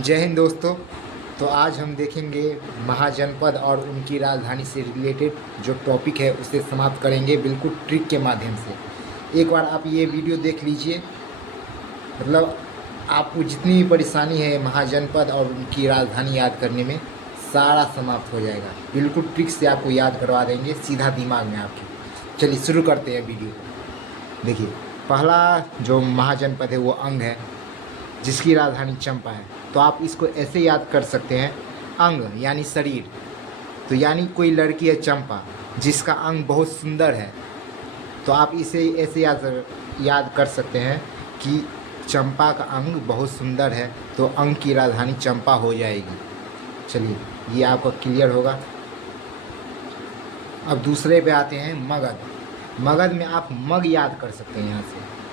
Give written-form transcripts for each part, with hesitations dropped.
जय हिंद दोस्तों। तो आज हम देखेंगे महाजनपद और उनकी राजधानी से रिलेटेड जो टॉपिक है उसे समाप्त करेंगे बिल्कुल ट्रिक के माध्यम से। एक बार आप ये वीडियो देख लीजिए, मतलब आपको जितनी भी परेशानी है महाजनपद और उनकी राजधानी याद करने में सारा समाप्त हो जाएगा। बिल्कुल ट्रिक से आपको याद करवा देंगे सीधा दिमाग में आपके। चलिए शुरू करते हैं वीडियो को। देखिए, पहला जो महाजनपद है वो अंग है जिसकी राजधानी चंपा है। तो आप इसको ऐसे याद कर सकते हैं, अंग यानी शरीर। तो यानी कोई लड़की है चंपा जिसका अंग बहुत सुंदर है, तो आप इसे ऐसे याद कर सकते हैं कि चंपा का अंग बहुत सुंदर है, तो अंग की राजधानी चंपा हो जाएगी। चलिए, ये आपका क्लियर होगा। अब दूसरे पे आते हैं, मगध। मगध में आप मग याद कर सकते हैं।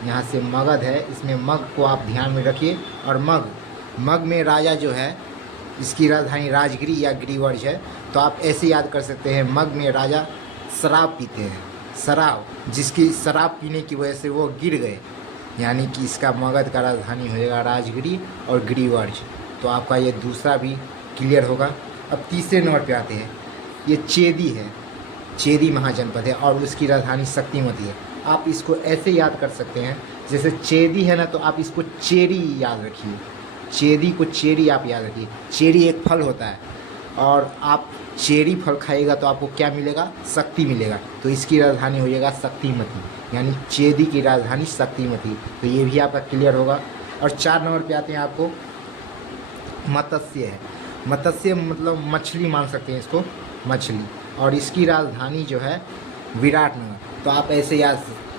यहाँ से मगध है, इसमें मग को आप ध्यान में रखिए। और मग में राजा जो है, इसकी राजधानी राजगिरी या गिरिवर्ज है। तो आप ऐसे याद कर सकते हैं, मग में राजा शराब पीते हैं, शराब, जिसकी शराब पीने की वजह से वो गिर गए, यानी कि इसका मगध का राजधानी होएगा राजगिरी और गिरिवर्ज। तो आपका ये दूसरा भी क्लियर होगा। अब तीसरे नंबर पे आते हैं, ये चेदी है, चेदी महाजनपद है और उसकी राजधानी शक्तिमती है। आप इसको ऐसे याद कर सकते हैं, जैसे चेदी है ना, तो आप इसको चेरी याद रखिए। चेदी को चेरी आप याद रखिए। चेरी एक फल होता है और आप चेरी फल खाइएगा तो आपको क्या मिलेगा? शक्ति मिलेगा। तो इसकी राजधानी हो जाएगा शक्तिमती, यानी चेदी की राजधानी शक्तिमती। तो ये भी आपका क्लियर होगा। और 4 नंबर पे आते हैं, आपको मत्स्य है। मत्स्य मतलब मछली मान सकते हैं इसको, मछली। और इसकी राजधानी जो है विराटनगर। तो आप ऐसे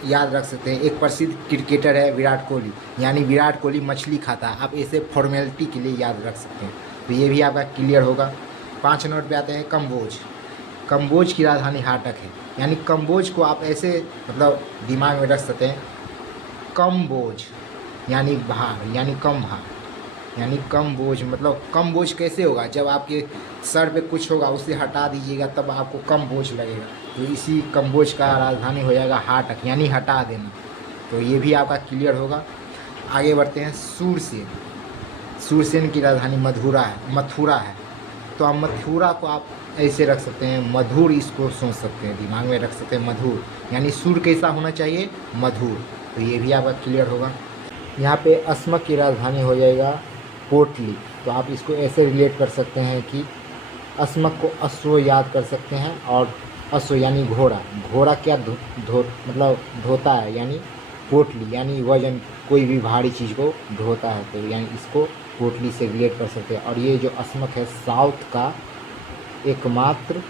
याद रख सकते हैं, एक प्रसिद्ध क्रिकेटर है विराट कोहली, यानी विराट कोहली मछली खाता है। आप ऐसे फॉर्मेलिटी के लिए याद रख सकते हैं। तो ये भी आपका क्लियर होगा। 5 नंबर पे आते हैं कम्बोज। कम्बोज की राजधानी हाटक है, यानी कम्बोज को आप ऐसे मतलब दिमाग में रख सकते हैं, कम बोझ यानी भार, यानी कम भार, यानी कम बोझ। मतलब कम बोझ कैसे होगा? जब आपके सर पे कुछ होगा उसे हटा दीजिएगा तब आपको कम बोझ लगेगा। तो इसी कम बोझ का राजधानी हो जाएगा हाटक, यानी हटा देना। तो ये भी आपका क्लियर होगा। आगे बढ़ते हैं, सूरसेन। सूरसेन की राजधानी मथुरा है। तो आप मथुरा को आप ऐसे रख सकते हैं, मधुर, इसको सोच सकते हैं, दिमाग में रख सकते हैं मधुर, यानी सुर कैसा होना चाहिए? मधुर। तो ये भी आपका क्लियर होगा। यहाँ पे अस्मक की राजधानी हो जाएगा कोटली। तो आप इसको ऐसे रिलेट कर सकते हैं कि अस्मक को अश्व याद कर सकते हैं, और अश्व यानी घोड़ा। घोड़ा क्या मतलब ढोता है, यानी पोटली, यानी वजन, कोई भी भारी चीज़ को ढोता है। तो यानी इसको पोटली से रिलेट कर सकते हैं। और ये जो अस्मक है साउथ का एकमात्र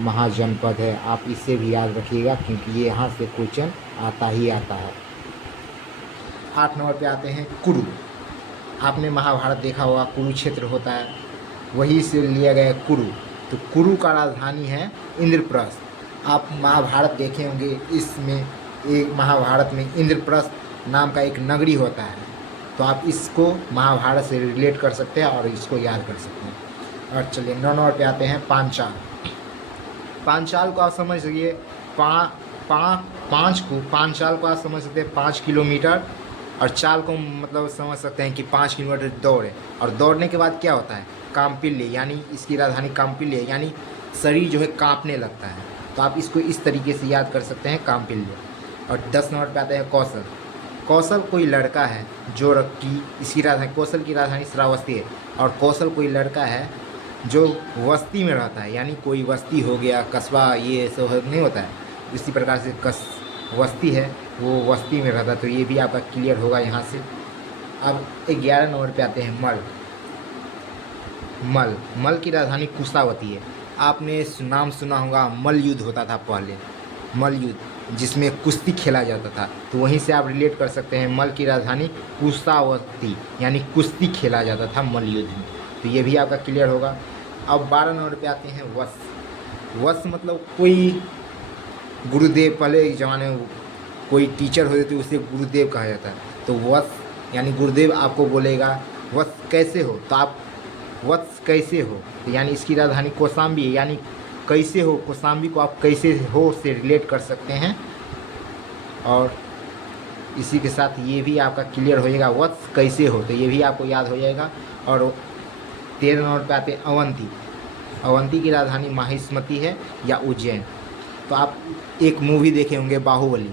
महाजनपद है। आप इसे भी याद रखिएगा क्योंकि ये यहाँ से क्वेश्चन आता ही आता है। 8 नंबर पे आते हैं कुरु। आपने महाभारत देखा होगा, कुरुक्षेत्र होता है, वही से लिया गया कुरु। तो कुरु का राजधानी है इंद्रप्रस्थ। आप महाभारत देखे होंगे, इसमें एक महाभारत में इंद्रप्रस्थ नाम का एक नगरी होता है। तो आप इसको महाभारत से रिलेट कर सकते हैं और इसको याद कर सकते हैं। और चलिए 9 नंबर पे आते हैं पांचाल। पांचाल को आप समझ लीजिए, पांचाल को आप समझ सकते हैं 5 किलोमीटर, और चाल को मतलब समझ सकते हैं कि 5 किलोमीटर दौड़े। और दौड़ने के बाद क्या होता है? कांपिल्य, यानी इसकी राजधानी कांपिल्य है, यानी शरीर जो है कांपने लगता है। तो आप इसको इस तरीके से याद कर सकते हैं, कांपिल्य। और 10 नंबर पे आता है कौशल। कौशल कोई लड़का है जो कि इसकी राजधानी, कौशल की राजधानी श्रावस्ती है। और कौशल कोई लड़का है जो बस्ती में रहता है, यानी कोई बस्ती हो गया, कस्बा, ये सब नहीं होता है, इसी प्रकार से बस्ती है, वो बस्ती में रहता है। तो ये भी आपका क्लियर होगा यहाँ से। अब 11 नंबर पे आते हैं मल की राजधानी कुशावती है। आपने नाम सुना होगा, मल युद्ध होता था पहले, मल युद्ध, जिसमें कुश्ती खेला जाता था। तो वहीं से आप रिलेट कर सकते हैं, मल की राजधानी कुशावती, यानी कुश्ती खेला जाता था मल युद्ध में। तो ये भी आपका क्लियर होगा। अब 12 नंबर पे आते हैं वश मतलब कोई गुरुदेव, पहले के ज़माने में कोई टीचर होते थे उसे गुरुदेव कहा जाता है। तो वत्स यानी गुरुदेव आपको बोलेगा वत्स कैसे हो, तो आप वत्स कैसे हो, तो यानी इसकी राजधानी कौशाम्बी है, यानी कैसे हो, कौशाम्बी को आप कैसे हो से रिलेट कर सकते हैं। और इसी के साथ ये भी आपका क्लियर हो जाएगा, वत्स कैसे हो, तो ये भी आपको याद हो जाएगा। और 13 नंबर पे आते हैं अवंती। अवंती की राजधानी माहिष्मती है या उज्जैन। तो आप एक मूवी देखे होंगे बाहुबली।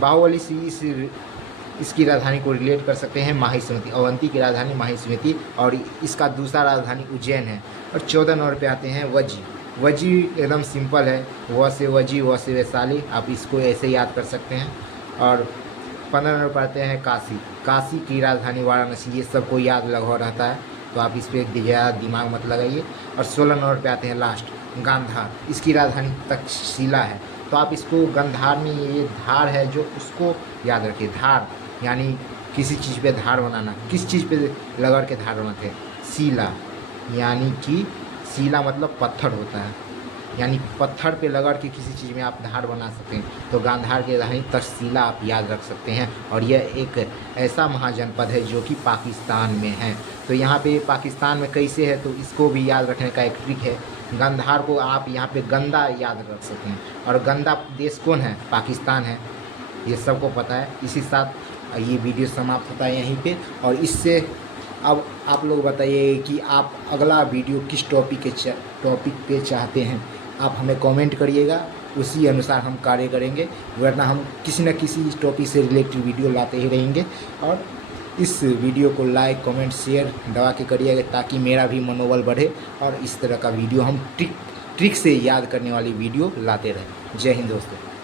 बाहुबली से इसकी राजधानी को रिलेट कर सकते हैं माहिष्मती। अवंती की राजधानी माहिष्मती और इसका दूसरा राजधानी उज्जैन है। और 14 नंबर पे आते हैं वजी। वजी एकदम सिंपल है, व से वजी व से वैशाली, आप इसको ऐसे याद कर सकते हैं। और 15 नंबर पर आते हैं काशी। काशी की राजधानी वाराणसी, ये सबको याद लगभग रहता है, तो आप इस पर ज़्यादा दिमाग मत लगाइए। और 16 नंबर पे आते हैं लास्ट गांधार, इसकी राजधानी तक्षशिला है। तो आप इसको गांधार में ये धार है जो उसको याद रखिए। धार यानी किसी चीज़ पे धार बनाना, किस चीज़ पे रगड़ के धार बनाते हैं? शिला, यानी कि शिला मतलब पत्थर होता है, यानी पत्थर पे रगड़ के किसी चीज़ में आप धार बना सकते हैं। तो गांधार की राजधानी तक्षशिला आप याद रख सकते हैं। और यह एक ऐसा महाजनपद है जो कि पाकिस्तान में है। तो यहाँ पे पाकिस्तान में कैसे है, तो इसको भी याद रखने का एक ट्रिक है। गांधार को आप यहाँ पे गंदा याद रख सकते हैं। और गंदा देश कौन है? पाकिस्तान है, ये सबको पता है। इसी साथ ये वीडियो समाप्त होता है यहीं पे। और इससे अब आप लोग बताइए कि आप अगला वीडियो किस टॉपिक पे चाहते हैं, आप हमें कमेंट करिएगा, उसी अनुसार हम कार्य करेंगे। वरना हम किसी न किसी टॉपिक से रिलेटेड वीडियो लाते ही रहेंगे। और इस वीडियो को लाइक कमेंट शेयर दबा के करिएगा ताकि मेरा भी मनोबल बढ़े और इस तरह का वीडियो हम ट्रिक से याद करने वाली वीडियो लाते रहें। जय हिंद दोस्तों।